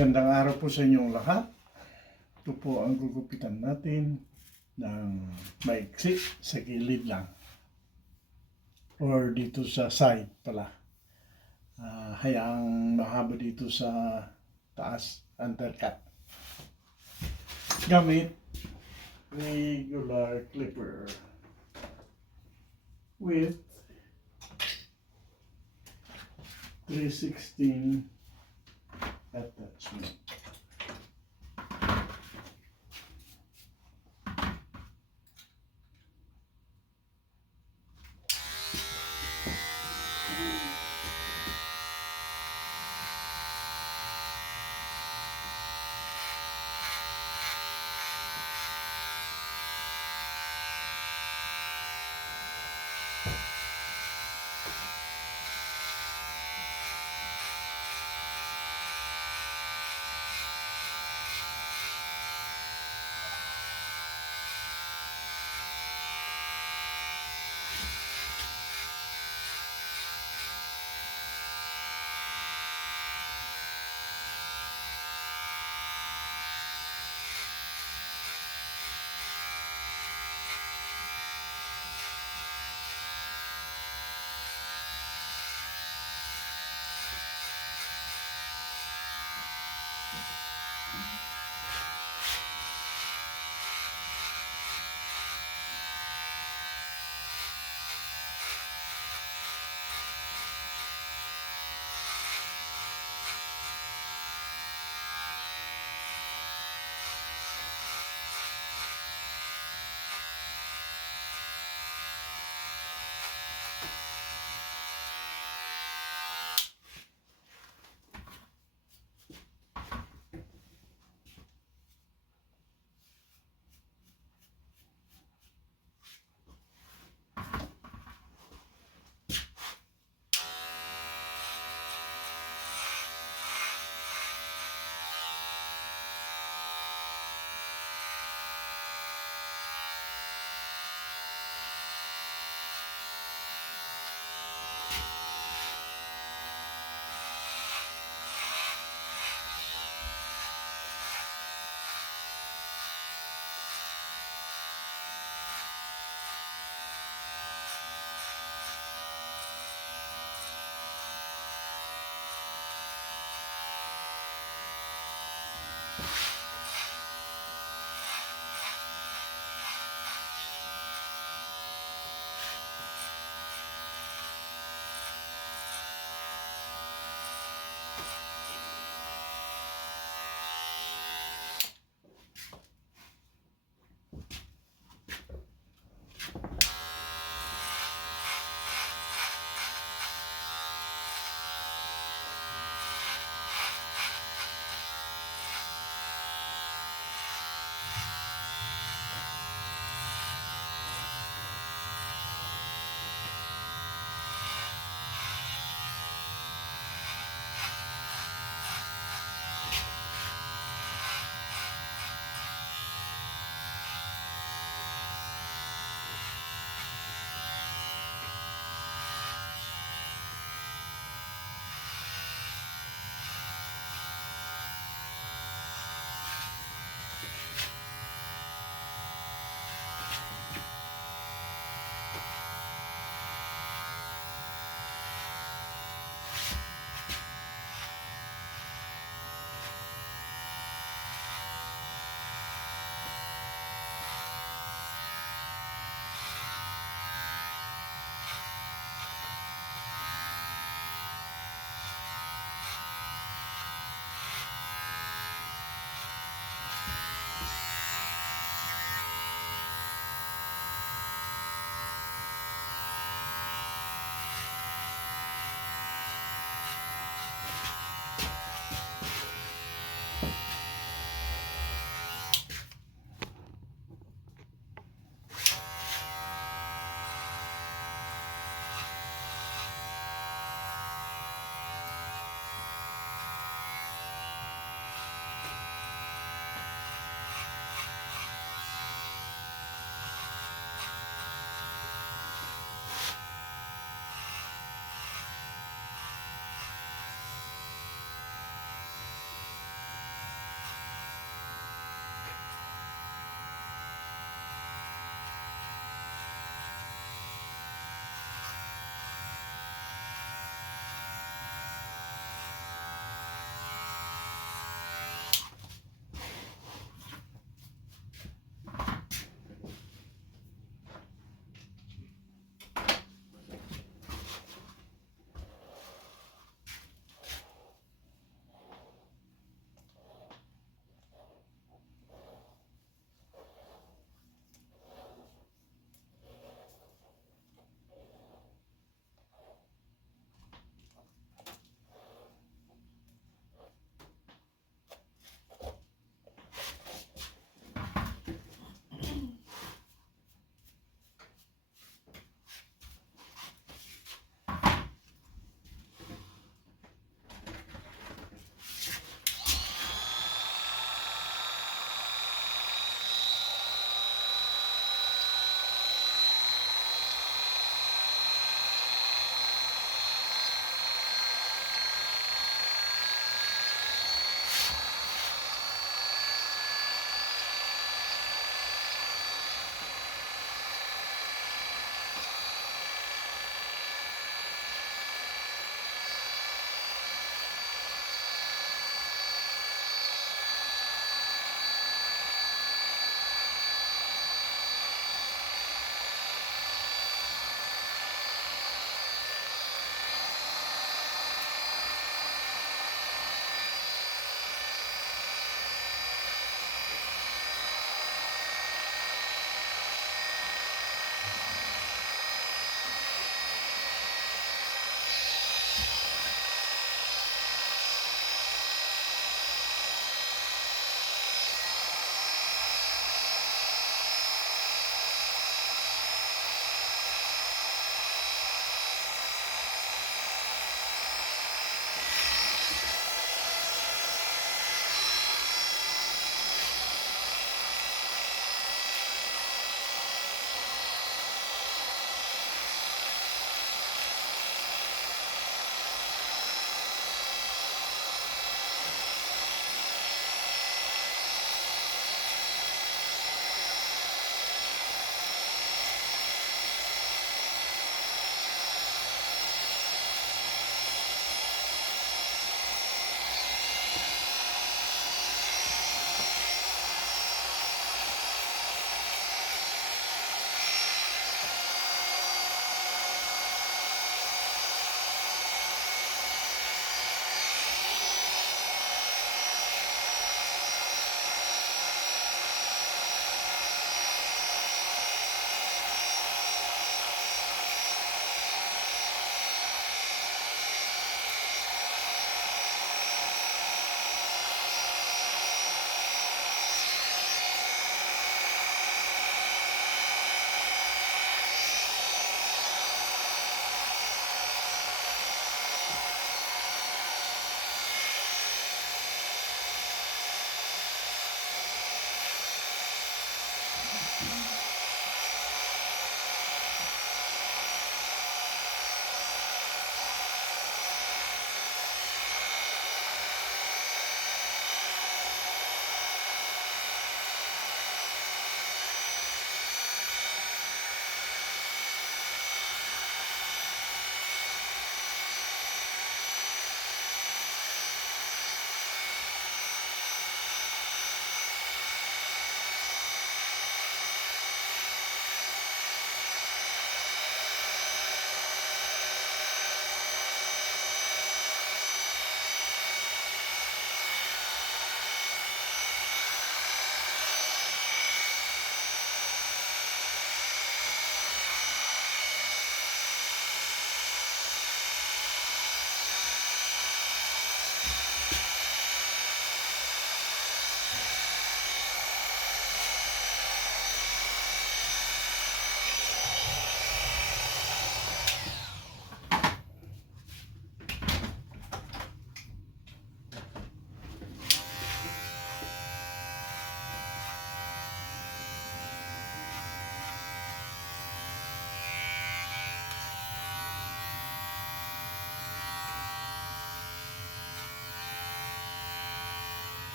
Gandang araw po sa inyong lahat. Ito po ang gugupitan natin ng maiksi sa gilid lang. Or dito sa side pala. Hayaang mahaba dito sa taas, undercut. Gamit regular clipper with 3/16 attachment.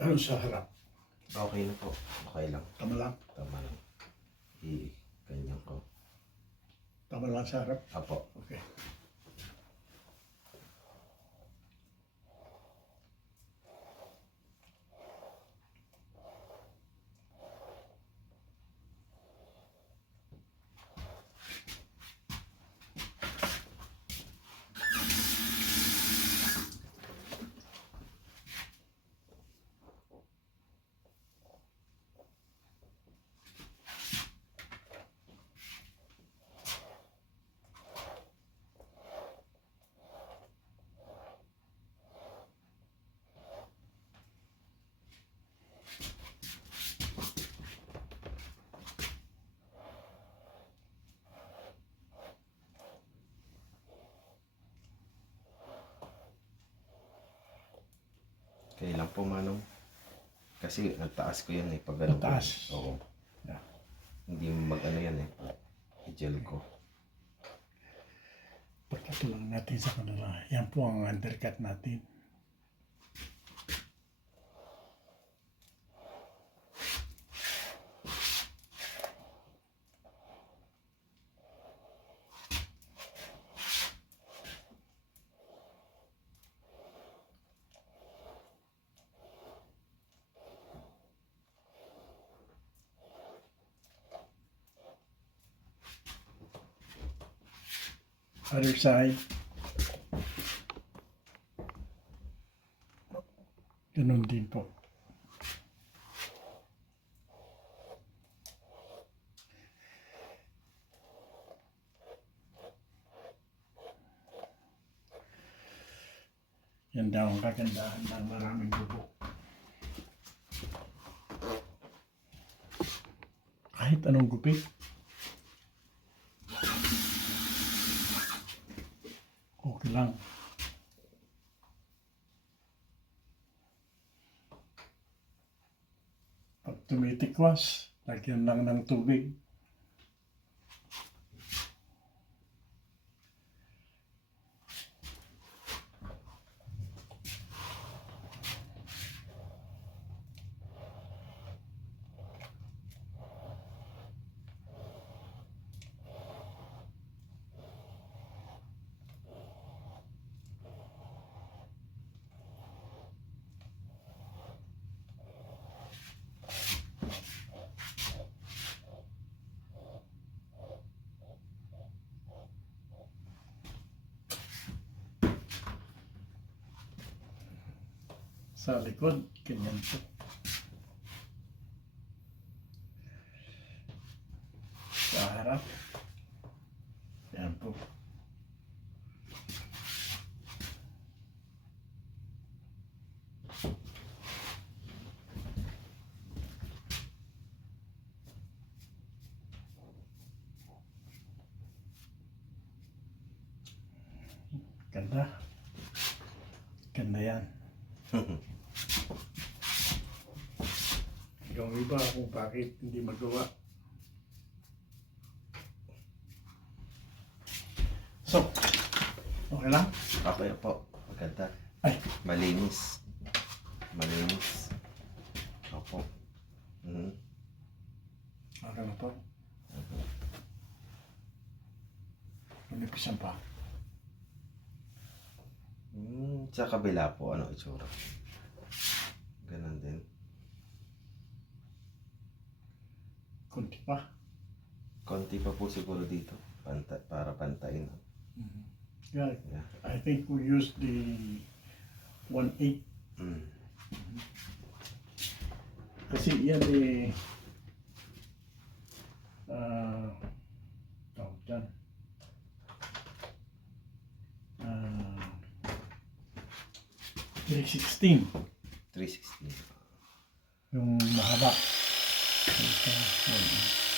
Ano sa harap? Okay na po. Okay lang. Tama lang. Tama lang. Ganyan ko. Tama lang sa harap. Apo. Okay. Okay lang po, Manong. Kasi nagtaas ko yan eh. Pag ano ko. Nataas? Oo. Yeah. Hindi mag-ano yan eh. I-gel ko. Pagkatulang natin sa kanila. Yan po ang undercut natin. Other side. Ganun din po. Yan daw ang kagandahan ng maraming dugo. Kahit anong gupit. Okay lang. Pag tumitikwas, lagyan lang ng tubig. Sa likod, ganyan po. Sa harap, yan po. Ganda. Ganda yan. Yung iba kung bakit hindi magawa. So, okay lang? Okay po. Maganda. Ay, Malinis. Malinis. Opo. Mhm. okay na po. Manipisan pa. Sa kabila po, ano itsura? Ganon din. Kunti pa. Konti pa po siguro dito. Para pantayin. Yeah, Yeah. I think we used the 1/8 Mm. kasi yan eh tawag dyan. 316 316. yung mahaba. Ito, 1/8.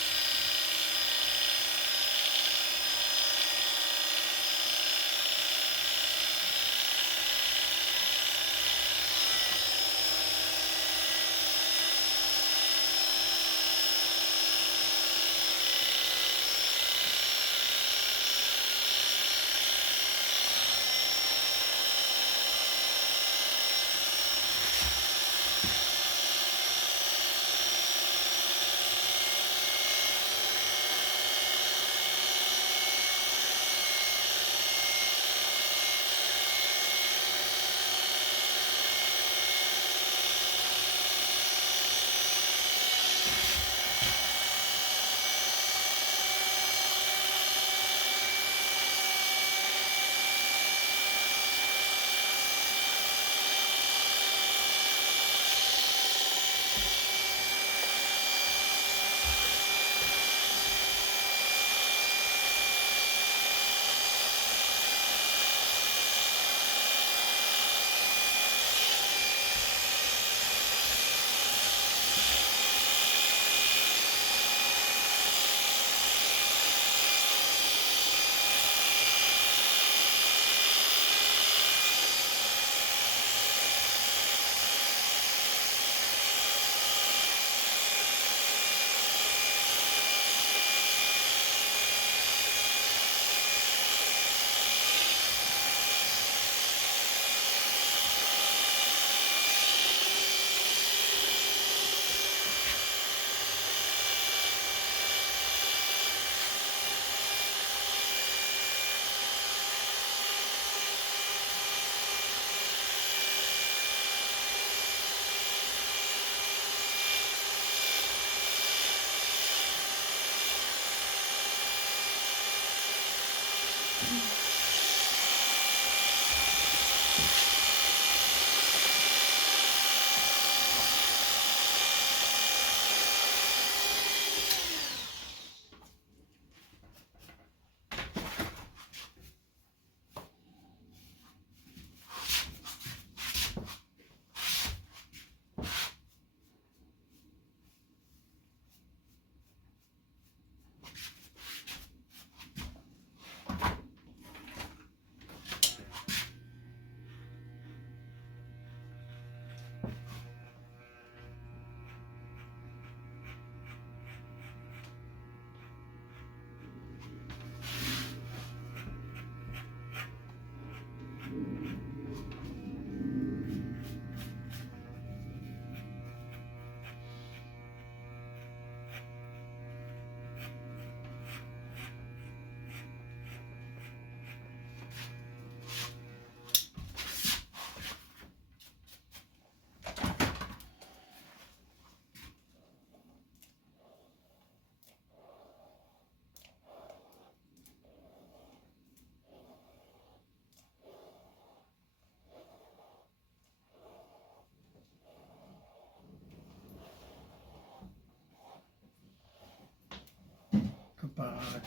Kapag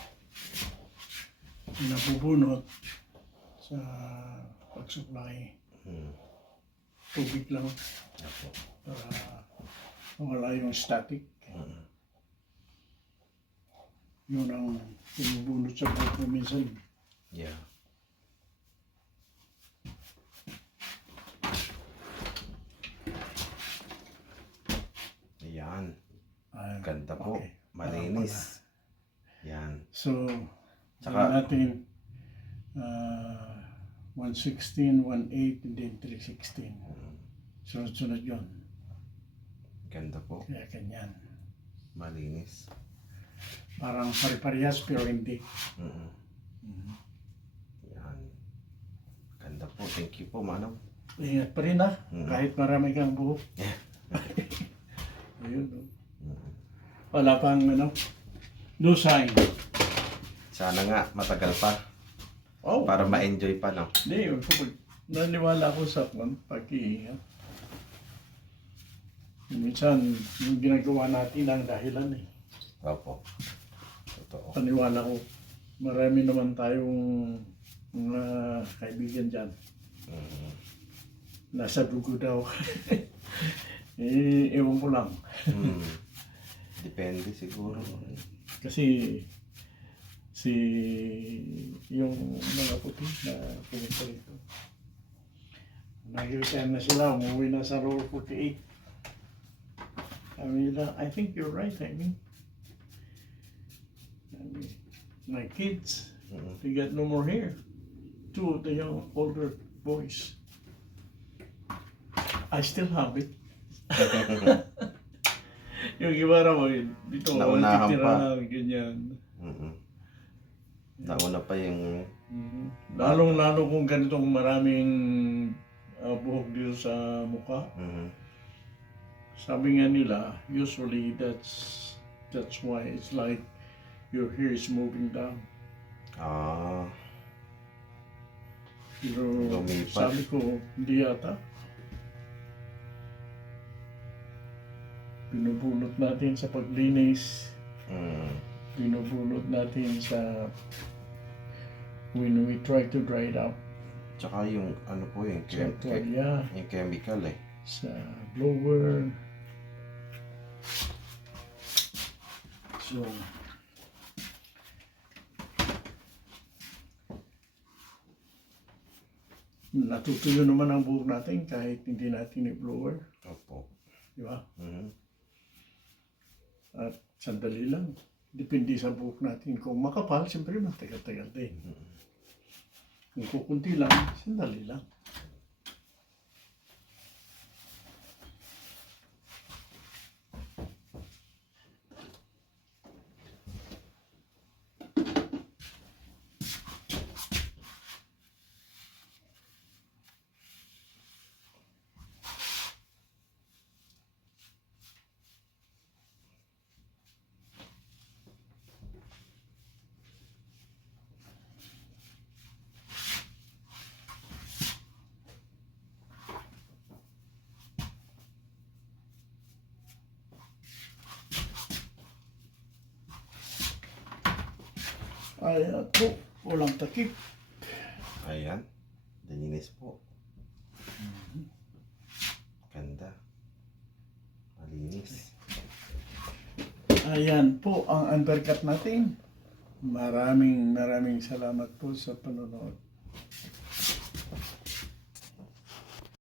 nabubunot sa pag-supply, tubig lang Opo. para mawala yung static. Yun ang pinubunot sa buhok mo minsan. Yeah. Ayan. Ah, Ganda po. okay. Malinis. Yan. So, Tsaka- natin 116, 18, and then 316. Sunod-sunod yun. Ganda po. Kaya ganyan. Malinis. Parang pare-parehas pero hindi. Yan. Ganda po. Thank you po, Manong. Ingat pa rin kahit marami kang buhok. Yeah. Ayun. Wala pang no sign. Sana nga matagal pa Oh, para ma-enjoy pa, no? hindi. Naniwala ako sa pag-iingat. Minsan, yung ginagawa natin ang dahilan eh. Opo. Totoo. Paniwala ko, marami naman tayong mga kaibigan dyan. Nasa dugo daw. Ewan ko lang. Depende siguro. Kasi yung mga puti na pumunta rito. Nag-retire na sila, umuwi na sa Roll 48. I think you're right, I mean, my kids, they got no more hair. Two of the young older boys. I still have it. Yung iba raw, dito, Naunahan titira pa. na, ganyan. Nauna pa yung... Lalong-lalo kung ganitong maraming buhok dito sa mukha. Sabi nga nila, usually that's why it's like your hair is moving down. Pero Lumipat. sabi ko, hindi yata. Binubunot natin sa paglinis. Binubunot natin sa when we try to dry it out. Tsaka yung ano po yung, Sa tuwalya, yung chemical eh. sa blower. So, natutuyo naman ang buhok natin kahit hindi natin i-blower. Opo. Di ba? At sandali lang. Depende sa buhok natin. Kung makapal, siyempre matagal-tagal din. Kung kukunti lang, sandali lang. Ayan po, walang takip. Ayan. Linis po. Ganda. Malinis. Ayan po ang undercut natin. Maraming salamat po sa panonood.